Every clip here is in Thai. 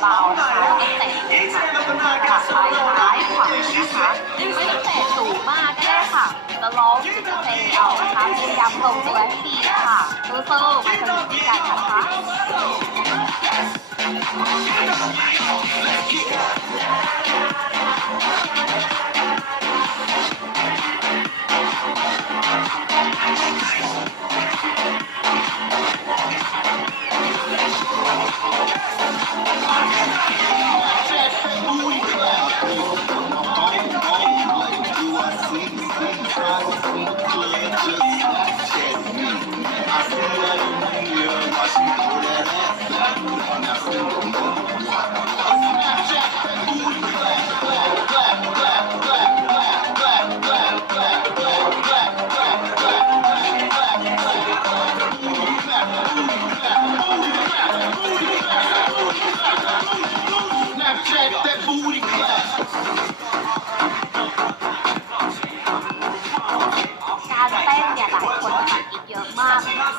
เบาๆนะคะแล้วก็เตะค่ะซ้ายซ้ายขวานะคะไม่เตะสูงมากก็ได้ค่ะจะร้องจะเพลงเอานะคะพยายามทรงตัวให้ดีค่ะสู้ๆมาสนุกด้วยกันนะคะ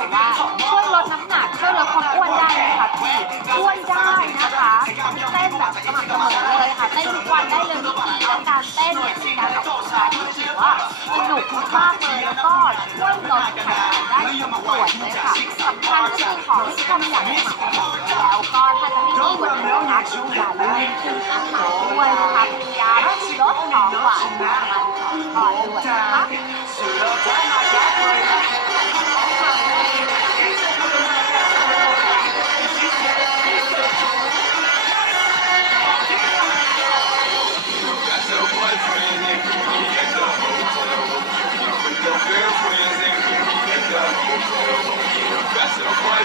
แต่ว่าช่วยลดน้ำหนักช่วยลดความอ้วนได้ไหมคะพี่อ้วนได้นะคะเต้นแบบสม่ำเสมอเลยค่ะเต้นทุกวันได้เลยทีแล้วการเต้นเนี่ยเป็นการออกกำลังกายที่ถือว่าสนุกมากเลยแล้วก็ช่วยลดไขมันได้ทั้งส่วนเลยค่ะสำคัญก็คือขอให้ทำอย่างสม่ำเสมอแล้วก็ถ้าจะไม่ดีกว่านี้นะคะอย่าลืมกินอาหารด้วยนะคะพยายามลดของหวานน้ำมันของทอดด้วยนะคะ เต้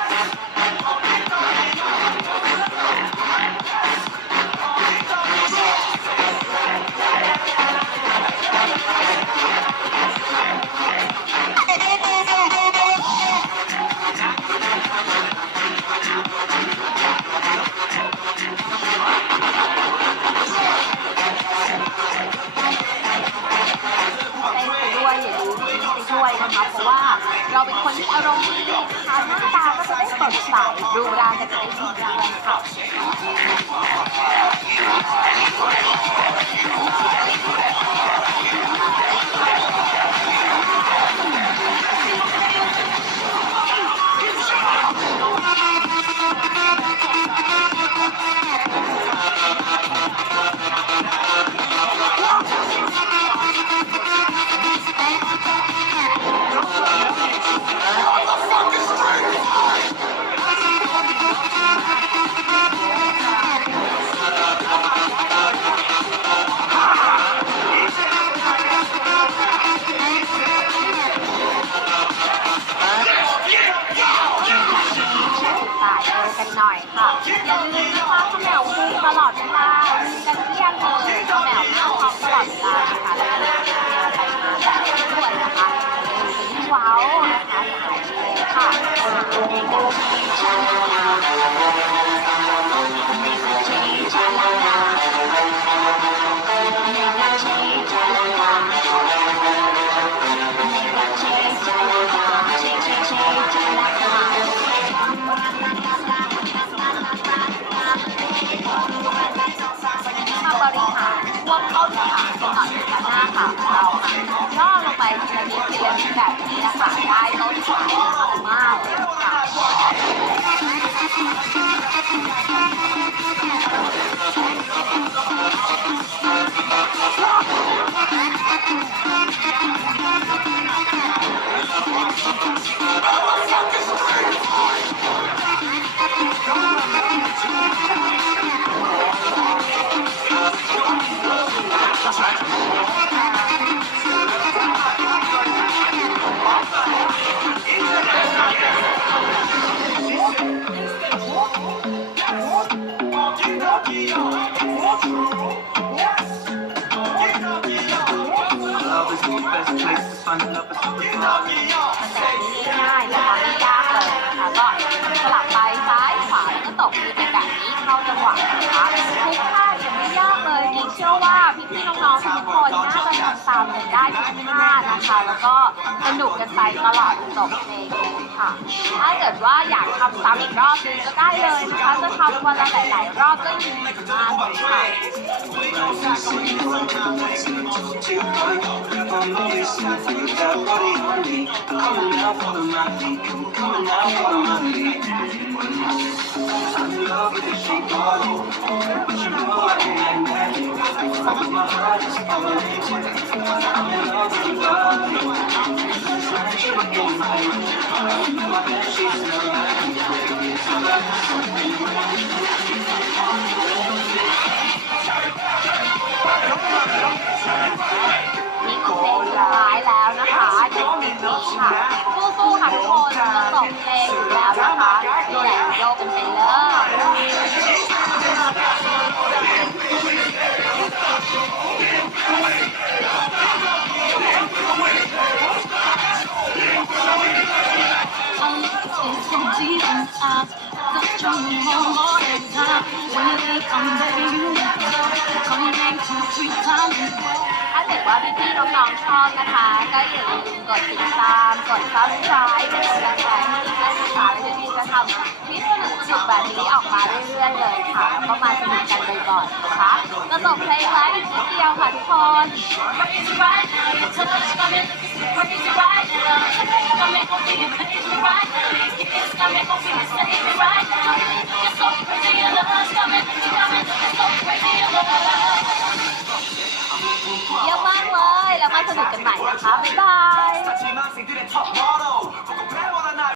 น สายดูดใสรูปร่างก็จะได้ดีด้ค่ะ ตลอดเวลามีกันเที่ยงเลยแมวหน้าท้องตลอดเวลานะคะแล้วก็เดินไปมาแบบด้วยนะคะมเป็นที่ว้าวนะคะหลายเลยค่ะ นี้เป็นแบบนี้นะคะได้ต้นสายมากเลยค่ะ ง่าแต่ความยากเลยนะคะก็สลับไปซ้ายขวาแล้วก็ตบมือแต่แบบนี้เข้าจัหวะนะคะทุกท่าอย่ไม่ยากเลยกิ๊เชื่อว่าพี่น้องทุกคนน่าจะทำตามได้ทุกท่านะคะ แล้วก็สนุกกันไปตลอดจบเพลงยค่ะ ถ้าเกิดว่าอยากทำซ้ำอีกรอบนึงก็ได้เลยนะคะจะทำวันละหลายๆรอบก็ยินดีมากเลยค่ะ two, one, I'm always snapping that body on me. I'm coming out for the money, I'm coming out for the money. I'm in love with the shape body, but you know I can't have it. My heart is falling into. I'm in love with the body. I'm trying to keep it in my mind. My bed sheets are right. It's about something right. ถ้าเกิดว่าพี่ๆน้องๆชอบนะคะ ก็อย่าลืมกดติดตาม กด subscribe เป็นกำลังใจให้พี่ด้วยนะคะแล้วเดี๋ยวพี่จะทำคลิปสนุกๆแบบนี้ออกมาเรื่อยๆเลยค่ะ แล้วก็มาสนุกกันบ่อยๆนะคะก็จบเพลงไลฟ์อีกนิดเดียวค่ะทุกคน